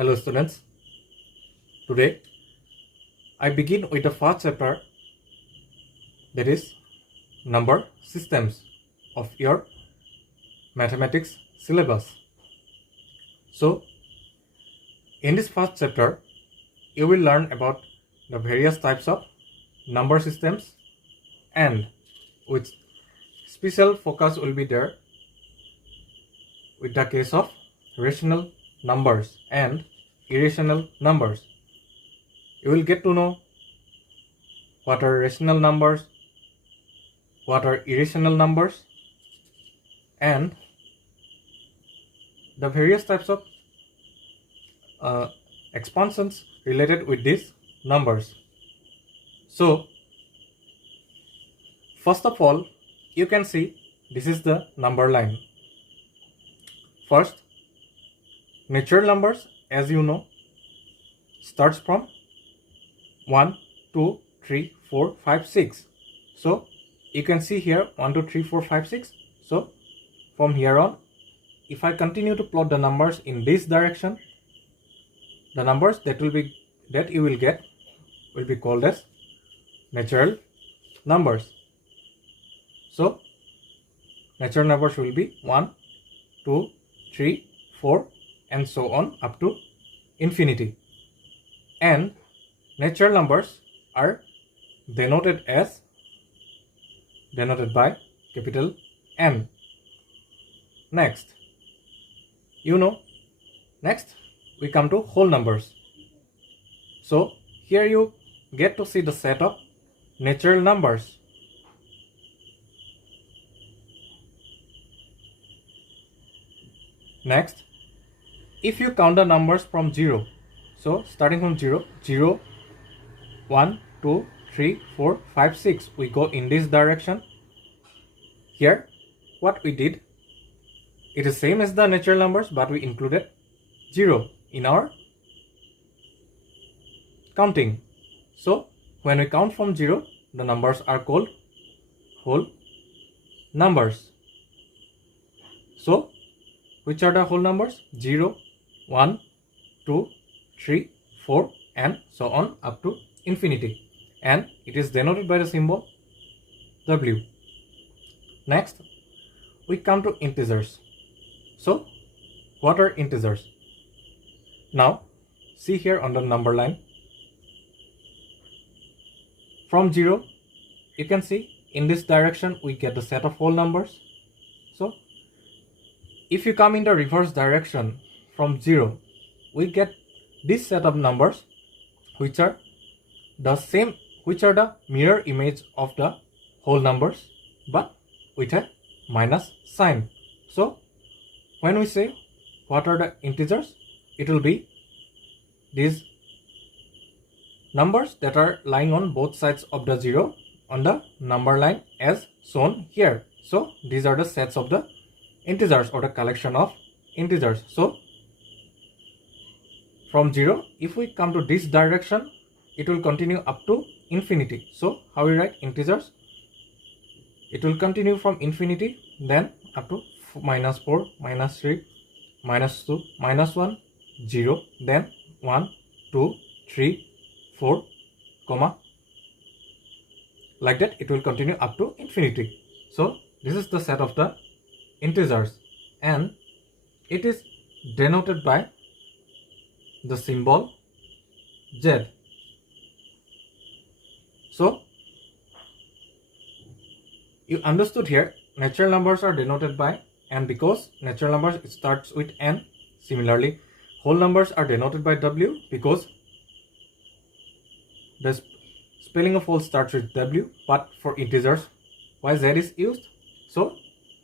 Hello students, today I begin with the first chapter, that is number systems of your mathematics syllabus. So in this first chapter you will learn about the various types of number systems, and with special focus will be there with the case of rational numbers and irrational numbers. You will get to know what are rational numbers, what are irrational numbers, and the various types of expansions related with these numbers. So first of all, you can see this is the number line. First, natural numbers, as you know, starts from 1, 2, 3, 4, 5, 6. So you can see here 1, 2, 3, 4, 5, 6. So from here on, if I continue to plot the numbers in this direction, the numbers that you will get will be called as natural numbers. So natural numbers will be 1, 2, 3, 4, and so on up to infinity. And natural numbers are denoted by capital N. Next we come to whole numbers. So here you get to see the set of natural numbers. Next, if you count the numbers from 0, so starting from 0, 0, 1, 2, 3, 4, 5, 6, we go in this direction. Here, what we did, it is same as the natural numbers, but we included 0 in our counting. So when we count from 0, the numbers are called whole numbers. So which are the whole numbers? 0, 1, 2, 3, 4, and so on up to infinity. And it is denoted by the symbol W. Next, we come to integers. So what are integers? Now see here on the number line. From 0, you can see in this direction we get the set of whole numbers. So if you come in the reverse direction from 0, we get this set of numbers which are the mirror image of the whole numbers, but with a minus sign. So when we say what are the integers, it will be these numbers that are lying on both sides of the 0 on the number line as shown here. So these are the sets of the integers or the collection of integers. So from 0, if we come to this direction, it will continue up to infinity. So how we write integers? It will continue from infinity, then up to minus 4, minus 3, minus 2, minus 1, 0, then 1, 2, 3, 4, comma. Like that, it will continue up to infinity. So this is the set of the integers, and it is denoted by the symbol Z. So you understood here, natural numbers are denoted by, and because natural numbers it starts with N, similarly whole numbers are denoted by W because the spelling of whole starts with W, but for integers why Z is used? So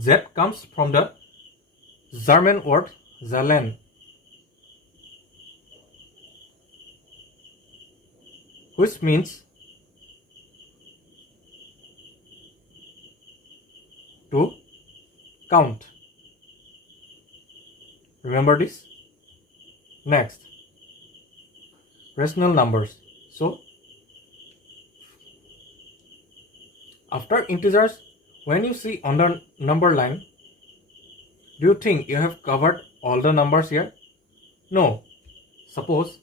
Z comes from the German word Zahlen, which means to count. Remember this? Next, rational numbers. So after integers, when you see on the number line, do you think you have covered all the numbers here? No. suppose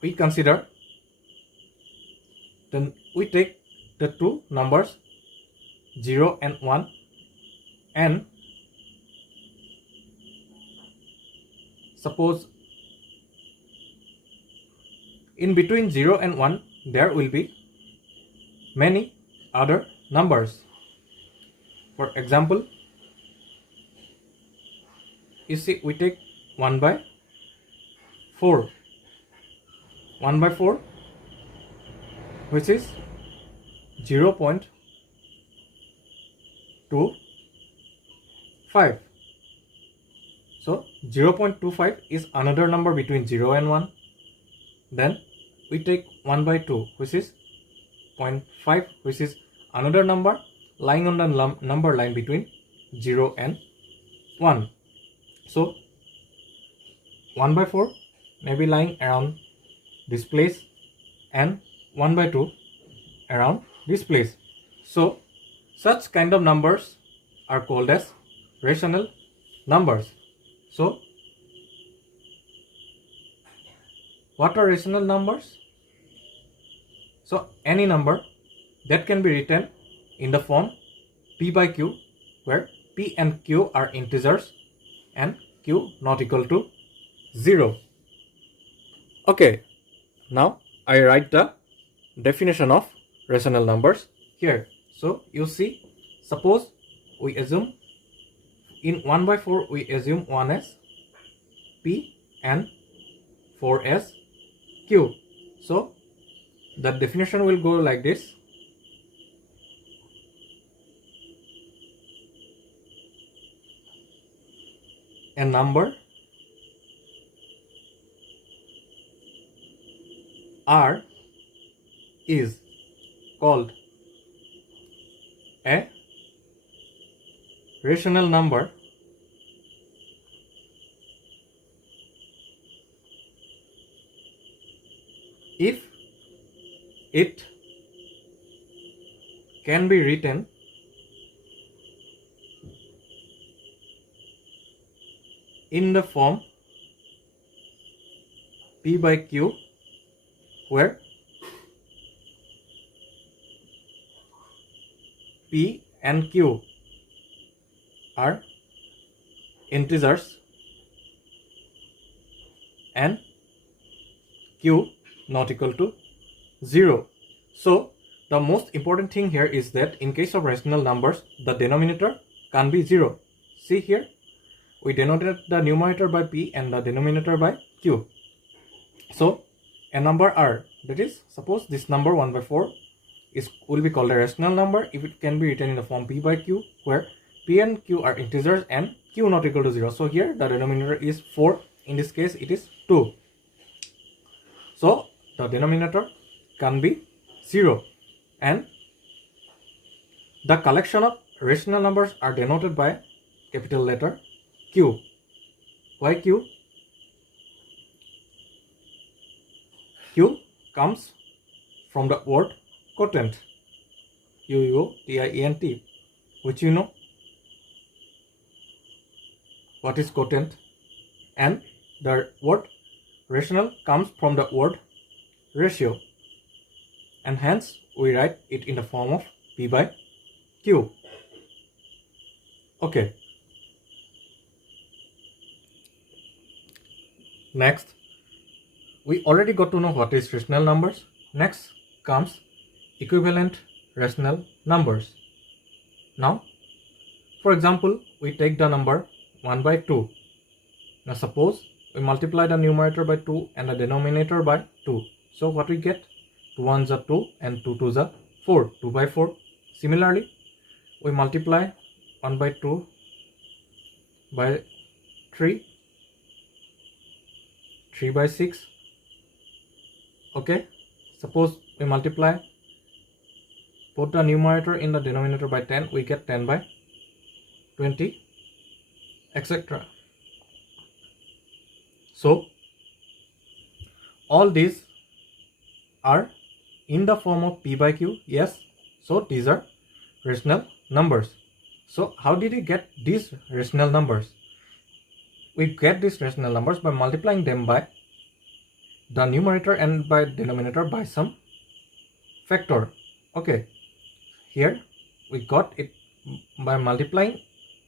we consider, then we take the two numbers 0 and 1, and suppose in between 0 and 1 there will be many other numbers. For example, you see, we take 1 by 4, 1 by 4, which is 0.25. So 0.25 is another number between 0 and 1. Then we take 1 by 2, which is 0.5, which is another number lying on the number line between 0 and 1. So 1 by 4 may be lying around this place, and 1 by 2 around this place. So such kind of numbers are called as rational numbers. So what are rational numbers? So any number that can be written in the form p by q, where p and q are integers and q not equal to 0. Okay, now I write the definition of rational numbers here. So you see, suppose we assume in 1 by 4 we assume 1 as p and 4 as q. So the definition will go like this. A number R is called a rational number if it can be written in the form p by q, where p and q are integers and q not equal to 0. So the most important thing here is that in case of rational numbers, the denominator can be 0. See here, we denoted the numerator by p and the denominator by q. So a number R, that is, suppose this number 1 by 4 will be called a rational number if it can be written in the form p by q, where p and q are integers and q not equal to 0. So here the denominator is 4, in this case it is 2. So the denominator can be 0, and the collection of rational numbers are denoted by capital letter Q. Why Q? Q comes from the word quotient, Quotient, which you know what is quotient, and the word rational comes from the word ratio, and hence we write it in the form of p by q. Okay. Next, we already got to know what is rational numbers. Next comes equivalent rational numbers. Now, for example, we take the number 1 by 2. Now suppose we multiply the numerator by 2 and the denominator by 2. So what we get? 2 1s are 2 and 2 2s are 4. 2 by 4. Similarly, we multiply 1 by 2 by 3, 3 by 6. Okay, suppose we multiply, put the numerator in the denominator by 10, we get 10 by 20, etc. So all these are in the form of p by q. Yes, so these are rational numbers. So how did we get these rational numbers? we get these rational numbers by multiplying them by the numerator and by denominator by some factor. Okay, here we got it by multiplying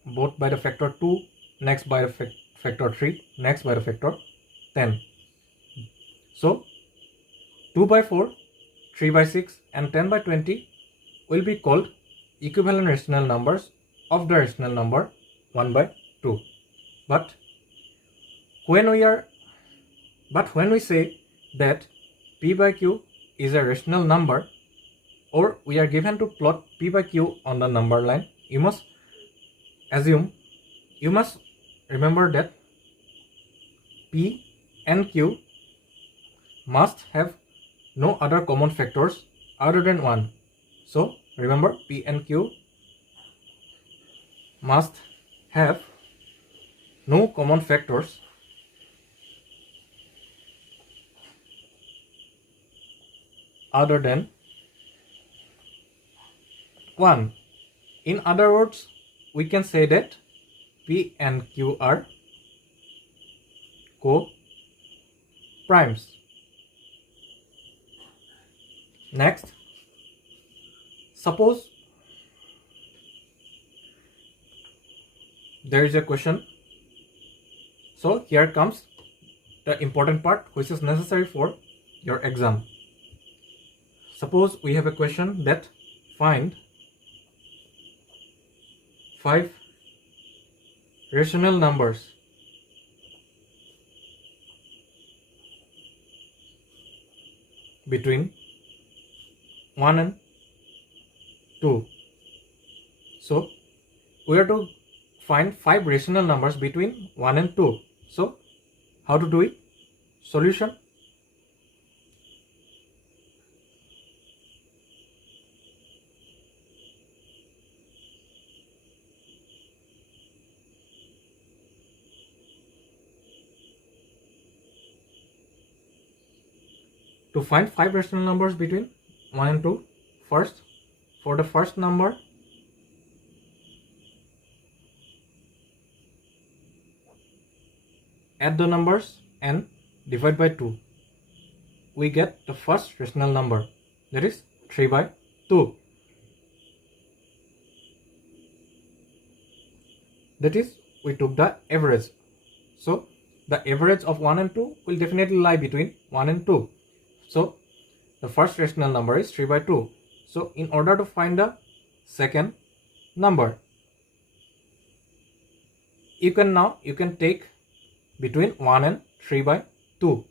both by the factor 2, next by the factor 3, next by the factor 10. So 2 by 4, 3 by 6 and 10 by 20 will be called equivalent rational numbers of the rational number 1 by 2. But when we say that p by q is a rational number, or we are given to plot p by q on the number line, you must remember that p and q must have no other common factors other than 1. So remember, p and q must have no common factors other than 1. In other words, we can say that p and q are co-primes. Next, suppose there is a question. So here comes the important part which is necessary for your exam. Suppose we have a question that find 5 rational numbers between 1 and 2. So we are to find 5 rational numbers between 1 and 2. So how to do it? Solution. To find 5 rational numbers between 1 and 2, first, for the first number, add the numbers and divide by 2. We get the first rational number, that is 3 by 2. That is, we took the average. So the average of 1 and 2 will definitely lie between 1 and 2. So the first rational number is 3 by 2. So in order to find the second number, you can take between 1 and 3 by 2.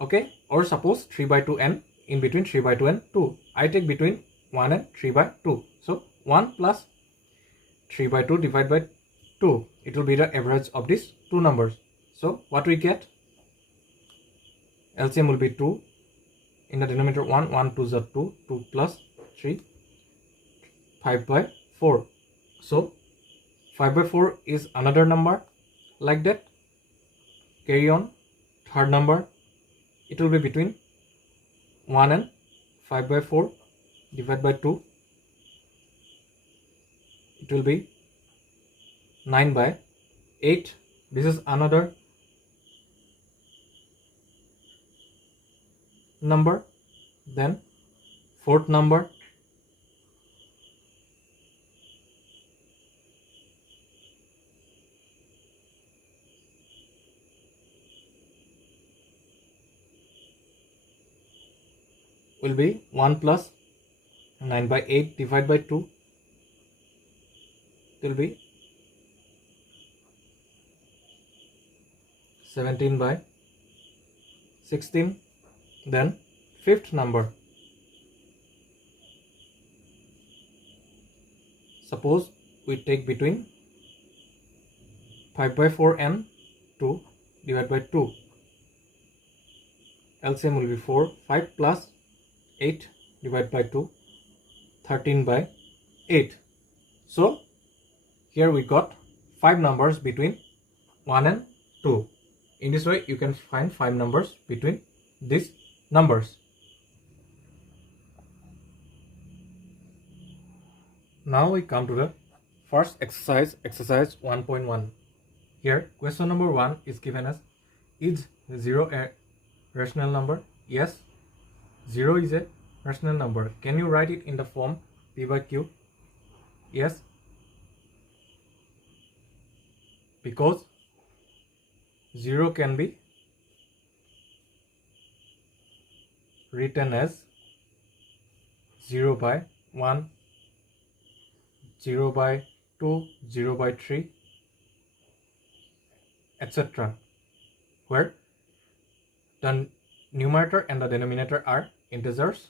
Okay, or suppose 3 by 2 and in between 3 by 2 and 2. I take between 1 and 3 by 2. So 1 plus 3 by 2 divided by 2. It will be the average of these two numbers. So what we get? LCM will be 2. In the denominator 1, 1 2 are 2, 2 plus 3, 5 by 4. So 5 by 4 is another number like that. Carry on. Third number, it will be between 1 and 5 by 4 divided by 2. It will be 9 by 8. This is another number. Then fourth number, will be 1 plus 9 by 8 divided by 2. It will be 17 by 16. Then fifth number, suppose we take between 5 by 4 and 2 divided by 2. LCM will be 4. 5 plus 8 divided by 2, 13 by 8. So here we got 5 numbers between 1 and 2. In this way you can find 5 numbers between these numbers. Now we come to the first exercise, exercise 1.1. Here question number 1 is given as, is 0 a rational number? Yes, 0 is a rational number. Can you write it in the form p by q? Yes, because 0 can be written as 0 by 1, 0 by 2, 0 by 3, etc., where the numerator and the denominator are integers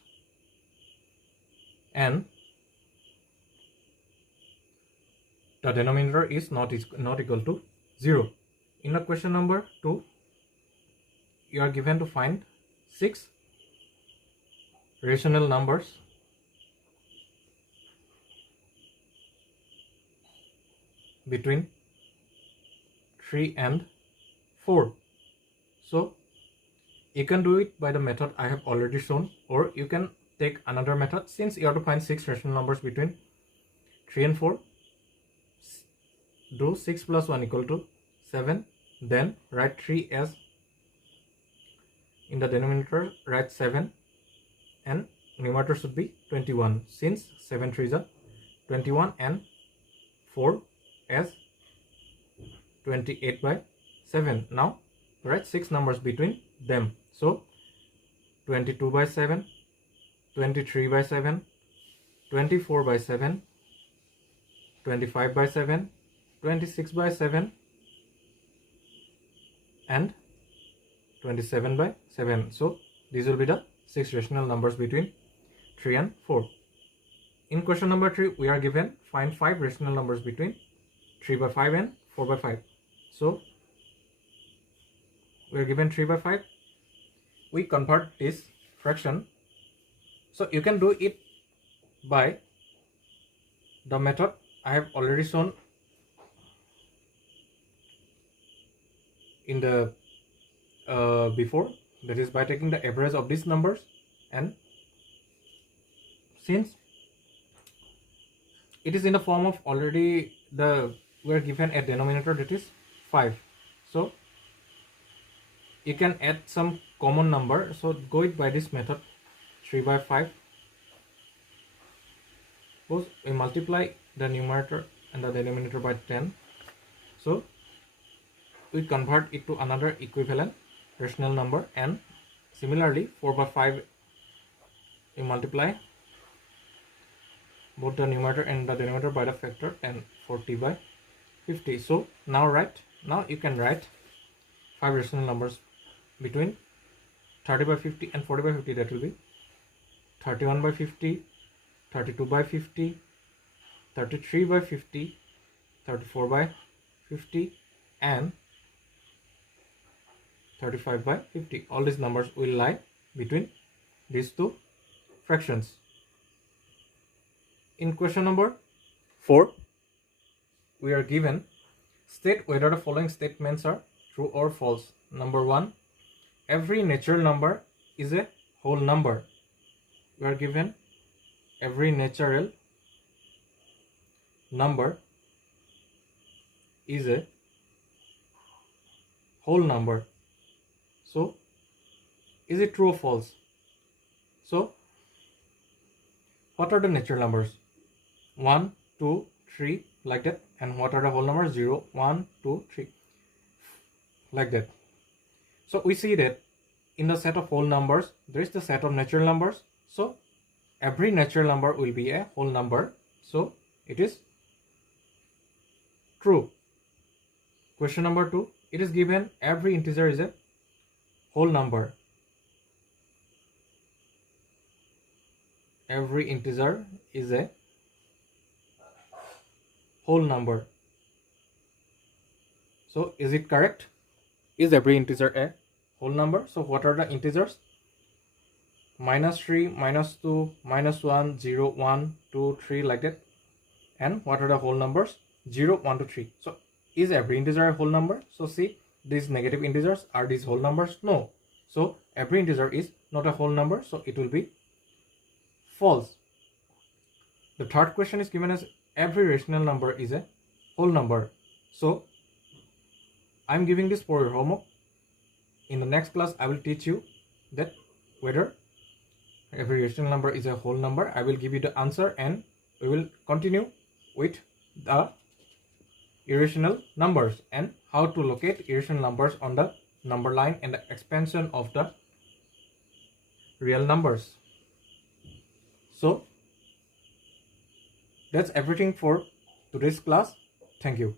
and the denominator is not equal to 0. In the question number 2, you are given to find 6 rational numbers between 3 and 4. So you can do it by the method I have already shown, or you can take another method. Since you have to find 6 rational numbers between 3 and 4, do 6 plus 1 equal to 7, then write 3 as in the denominator, write 7, and numerator should be 21, since 7 3 is a 21, and 4 as 28 by 7. Now write 6 numbers between them. So 22 by 7, 23 by 7, 24 by 7, 25 by 7, 26 by 7, and 27 by 7. So these will be the 6 rational numbers between 3 and 4. In question number 3, we are given find 5 rational numbers between 3 by 5 and 4 by 5. So we are given 3 by 5. We convert this fraction. So you can do it by the method I have already shown in the before, that is by taking the average of these numbers, and since it is in the form of already we are given a denominator that is 5, so you can add some common number. So go it by this method, 3 by 5. Suppose we multiply the numerator and the denominator by 10, so we convert it to another equivalent rational number, and similarly 4 by 5 we multiply both the numerator and the denominator by the factor 10, 40 by 50. So now you can write 5 rational numbers between 30 by 50 and 40 by 50. That will be 31 by 50, 32 by 50, 33 by 50, 34 by 50, and 35 by 50. All these numbers will lie between these two fractions. In question number 4, we are given state whether the following statements are true or false. Number 1, every natural number is a whole number. We are given every natural number is a whole number. So is it true or false? So what are the natural numbers? 1, 2, 3, like that. And what are the whole numbers? 0, 1, 2, 3, like that. So we see that in the set of whole numbers there is the set of natural numbers. So every natural number will be a whole number. So it is true. Question number 2, it is given every integer is a whole number. Every integer is a whole number. So is it correct? Is every integer a whole number? So what are the integers? -3, -2, -1, 0, 1, 2, 3, like that. And what are the whole numbers? 0, 1, 2, 3. So is every integer a whole number? So see, these negative integers, are these whole numbers? No. So every integer is not a whole number, so it will be false. The third question is given as every rational number is a whole number. So I'm giving this for your homework. In the next class, I will teach you that whether every rational number is a whole number. I will give you the answer, and we will continue with the irrational numbers and how to locate irrational numbers on the number line and the expansion of the real numbers. So that's everything for today's class. Thank you.